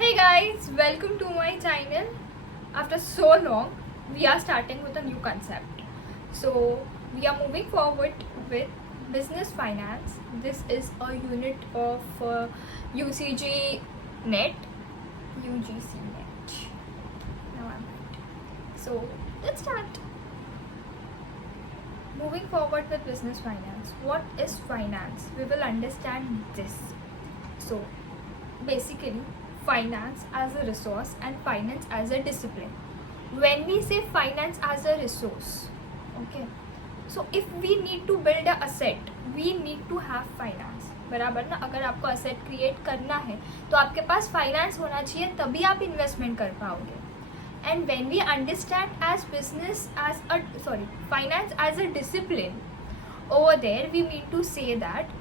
Hey guys, welcome to my channel. After so long, we are starting with a new concept. So, we are moving forward with business finance. This is a unit of UCG net, UGC net. Now I'm right. So, let's start. Moving forward with business finance. What is finance? We will understand this. So, basically, finance as a resource and finance as a discipline. When we say finance as a resource, okay, so if we need to build a asset, we need to have finance. बराबर ना. अगर आपको asset create करना है तो आपके पास finance होना चाहिए, तभी आप investment कर पाओगे. And when we understand as business as a finance as a discipline, over there we mean to say that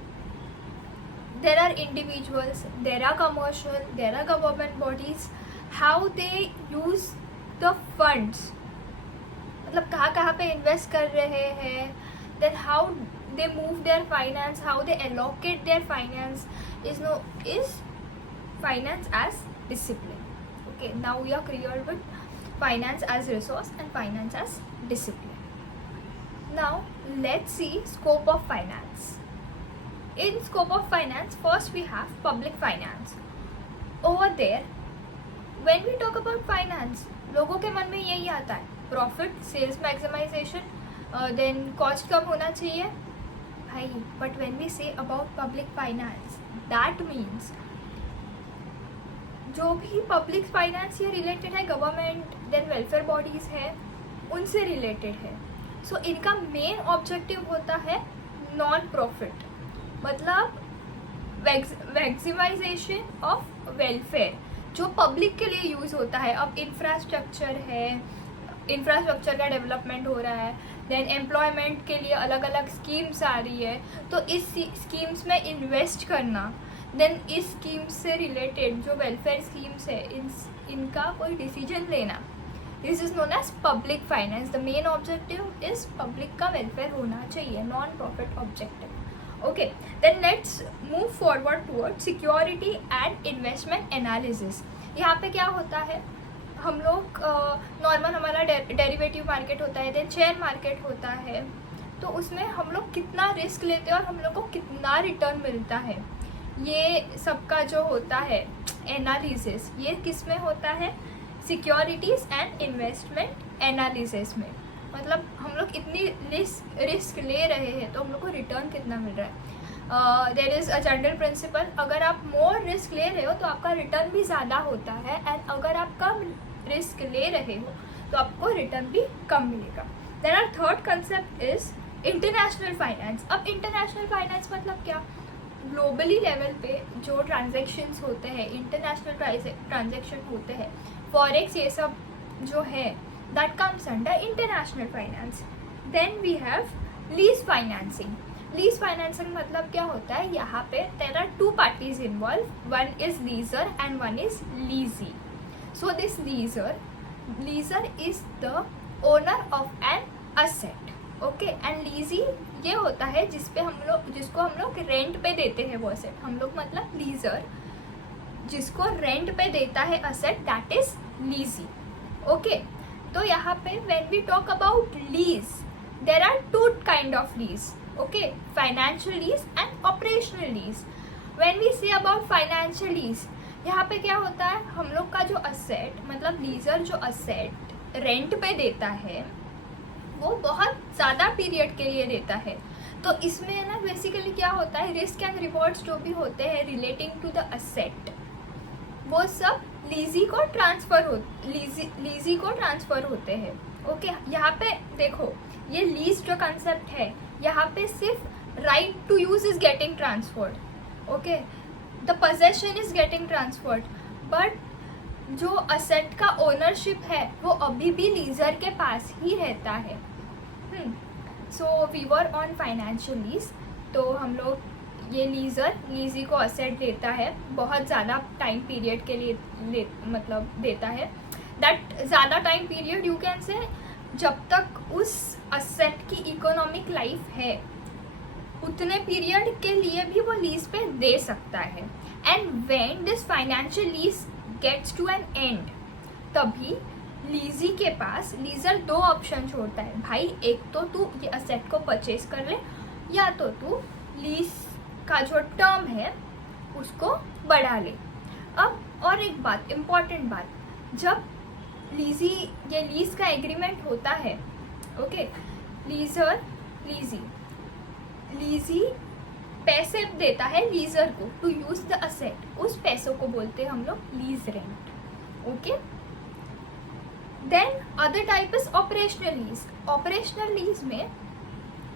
there are individuals, there are commercial, there are government bodies, how they use the funds, मतलब कहाँ पे invest कर रहे हैं, then how they move their finance, how they allocate their finance is finance as discipline. Okay, now we are clear with finance as resource and finance as discipline. Now let's see scope of finance. In scope of finance, first we have public finance. Over there, when we talk about finance, लोगों के मन में यही आता है, profit, sales maximization, then cost कम होना चाहिए भाई. But when we say about public finance, that means जो भी पब्लिक फाइनेंस से रिलेटेड है, गवर्नमेंट, देन वेलफेयर बॉडीज है, उनसे रिलेटेड है. सो इनका मेन ऑब्जेक्टिव होता है नॉन प्रॉफिट, मतलब मैक्सिमाइजेशन ऑफ वेलफेयर, जो पब्लिक के लिए यूज़ होता है. अब इंफ्रास्ट्रक्चर है, इंफ्रास्ट्रक्चर का डेवलपमेंट हो रहा है, देन एम्प्लॉयमेंट के लिए अलग अलग स्कीम्स आ रही है, तो इस स्कीम्स में इन्वेस्ट करना, देन इस स्कीम्स से रिलेटेड जो वेलफेयर स्कीम्स है इनका कोई डिसीजन लेना, this is known as public finance. The main objective is public का वेलफेयर होना चाहिए, non profit objective. Okay, then let's move forward toward security and investment analysis. यहाँ पे क्या होता है, हम लोग नॉर्मल हमारा डेरिवेटिव मार्केट होता है, देन शेयर मार्केट होता है, तो उसमें हम लोग कितना रिस्क लेते हैं और हम लोग को कितना रिटर्न मिलता है, ये सबका जो होता है एनालिसिस, ये किस में होता है, सिक्योरिटीज़ एंड इन्वेस्टमेंट एनालिसिस में. मतलब हम लोग इतनी रिस्क ले रहे हैं तो हम लोग को रिटर्न कितना मिल रहा है. There is a general principle, अगर आप मोर रिस्क ले रहे हो तो आपका रिटर्न भी ज़्यादा होता है, एंड अगर आप कम रिस्क ले रहे हो तो आपको रिटर्न भी कम मिलेगा. Then our third concept is international finance. अब इंटरनेशनल फाइनेंस मतलब क्या, ग्लोबली लेवल पे जो ट्रांजेक्शन्स होते हैं, इंटरनेशनल ट्रांजेक्शन होते हैं, फॉरेक्स, ये सब जो है, that comes under international finance. Then we have lease financing. Lease financing मतलब क्या होता है, यहाँ पे there are two parties involved, one is leaser and one is leasee. So this leaser is the owner of an asset, okay, and leasee ये होता है जिसको हम लोग रेंट पे देते हैं वो asset. हम लोग मतलब लीजर जिसको रेंट पे देता है asset, that is leasee. Okay, तो यहाँ पे when we talk about lease, there are two kind of lease, okay, financial lease and operational lease. When we say about financial lease, यहाँ पे क्या होता है, हम लोग का जो asset, मतलब लीजर जो asset रेंट पे देता है वो बहुत ज़्यादा पीरियड के लिए देता है. तो इसमें ना बेसिकली क्या होता है, रिस्क एंड रिवॉर्ड्स जो भी होते हैं रिलेटिंग टू द asset, वो सब लीजी को ट्रांसफ़र होते हैं. ओके, यहाँ पे देखो, ये लीज जो कंसेप्ट है, यहाँ पे सिर्फ right to use is getting transferred, okay, the possession is getting transferred, but जो असेट का ओनरशिप है वो अभी भी लीजर के पास ही रहता है. So we were on financial lease, तो हम लोग ये लीजी को असेट देता है, बहुत ज़्यादा टाइम पीरियड के लिए मतलब देता है. दैट ज़्यादा time period you can say, जब तक उस असेट की इकोनॉमिक लाइफ है उतने पीरियड के लिए भी वो लीज पे दे सकता है. And when this financial lease gets to an end, तभी लीजी के पास लीजर दो ऑप्शन छोड़ता है, भाई एक तो तू ये असेट को परचेज कर ले, या तो तू लीज का जो टर्म है उसको बढ़ा ले। अब और एक बात, इम्पॉर्टेंट बात, जब ये लीज का एग्रीमेंट होता है, ओके, लीजी पैसे देता है लीजर को टू यूज द असेट, उस पैसों को बोलते हैं हम लोग lease rent, okay. Then other type is operational lease. Operational lease में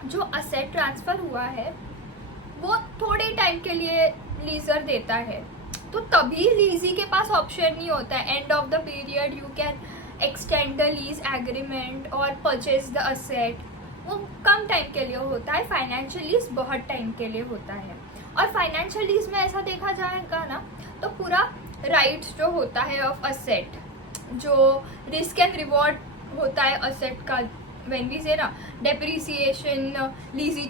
जो असेट ट्रांसफर हुआ है वो थोड़े टाइम के लिए लीजर देता है, तो तभी लीजी के पास ऑप्शन नहीं होता है, end of the period you can extend the lease agreement और परचेज द असेट, वो कम टाइम के लिए होता है। फाइनेंशियल लीज बहुत टाइम के लिए होता है। और फाइनेंशियल लीज में ऐसा देखा जाएगा ना, तो पूरा राइट्स जो होता है ऑफ असेट, जो रिस्क एंड रिवॉर्ड होता है असेट का, व्हेन वी से ना डेप्रिसिएशन लीजी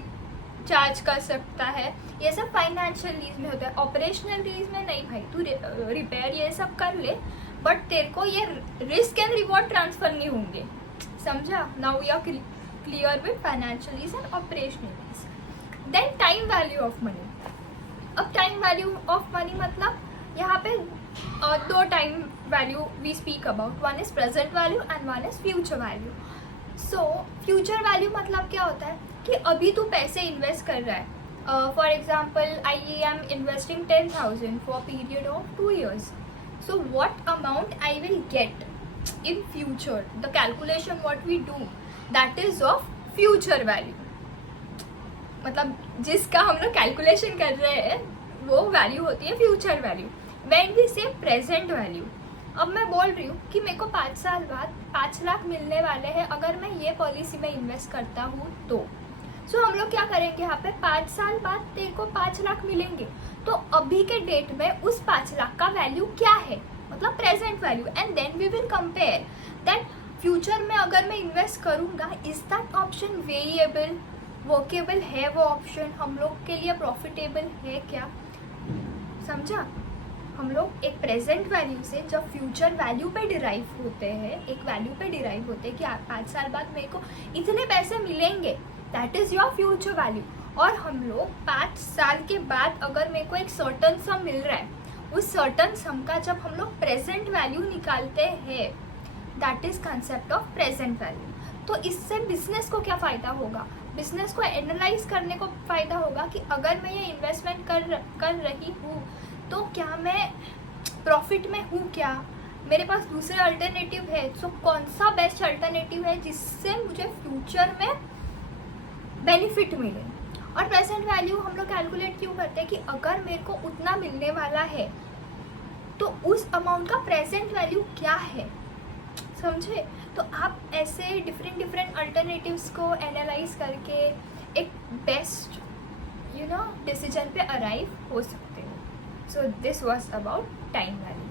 चार्ज कर सकता है, ये सब फाइनेंशियल लीज में होता है। ऑपरेशनल लीज में नहीं भाई, तू रिपेयर ये सब कर ले, बट तेरे को ये रिस्क एंड रिवॉर्ड ट्रांसफर नहीं होंगे, समझा? Now we are clear with financial lease and operational lease. Then time value of money. अब टाइम वैल्यू ऑफ मनी मतलब यहाँ पे दो time value we speak about, one is present value and one is future value. So future value मतलब क्या होता है कि अभी तू पैसे इन्वेस्ट कर रहा है, for example I am investing 10,000 for period of 2 years, so what amount I will get in future, the calculation what we do that is of future value, मतलब जिसका हम लोग कैलकुलेशन कर रहे हैं वो वैल्यू होती है फ्यूचर वैल्यू। व्हेन वी से प्रेजेंट वैल्यू, अब मैं बोल रही हूँ कि मेरे को 5 साल बाद 5 लाख मिलने वाले हैं अगर मैं ये पॉलिसी में इन्वेस्ट करता हूँ तो। सो हम लोग क्या करेंगे यहाँ पे, 5 साल बाद तेरे को 5 लाख मिलेंगे, तो अभी के डेट में उस 5 लाख का वैल्यू क्या है, मतलब present value, and then we will compare that future में अगर मैं इन्वेस्ट करूँगा, is that option variable, workable है वो ऑप्शन, हम लोग के लिए प्रॉफिटेबल है क्या, समझा? हम लोग एक प्रेजेंट वैल्यू से जब फ्यूचर वैल्यू पे डिराइव होते हैं, एक वैल्यू पे डिराइव होते हैं कि 5 साल बाद मेरे को इतने पैसे मिलेंगे, that is your future value. और हम लोग 5 साल के बाद अगर मेरे को एक सर्टन सम मिल रहा है, उस सर्टन सम का जब हम लोग प्रेजेंट वैल्यू निकालते हैं, that is concept of present value. तो इससे बिजनेस को क्या फ़ायदा होगा, बिजनेस को एनालाइज करने को फ़ायदा होगा कि अगर मैं ये इन्वेस्टमेंट कर रही हूँ तो क्या मैं प्रॉफिट में हूँ, क्या मेरे पास दूसरे अल्टरनेटिव है, सो कौन सा बेस्ट अल्टरनेटिव है जिससे मुझे फ्यूचर में बेनिफिट मिले। और प्रेजेंट वैल्यू हम लोग कैलकुलेट क्यों करते हैं कि अगर मेरे को उतना मिलने वाला है तो उस अमाउंट का प्रेजेंट वैल्यू क्या है, समझे? तो आप ऐसे डिफरेंट अल्टरनेटिव्स को एनालाइज करके एक बेस्ट डिसीजन पे अराइव हो सकते हो। So this was about time value.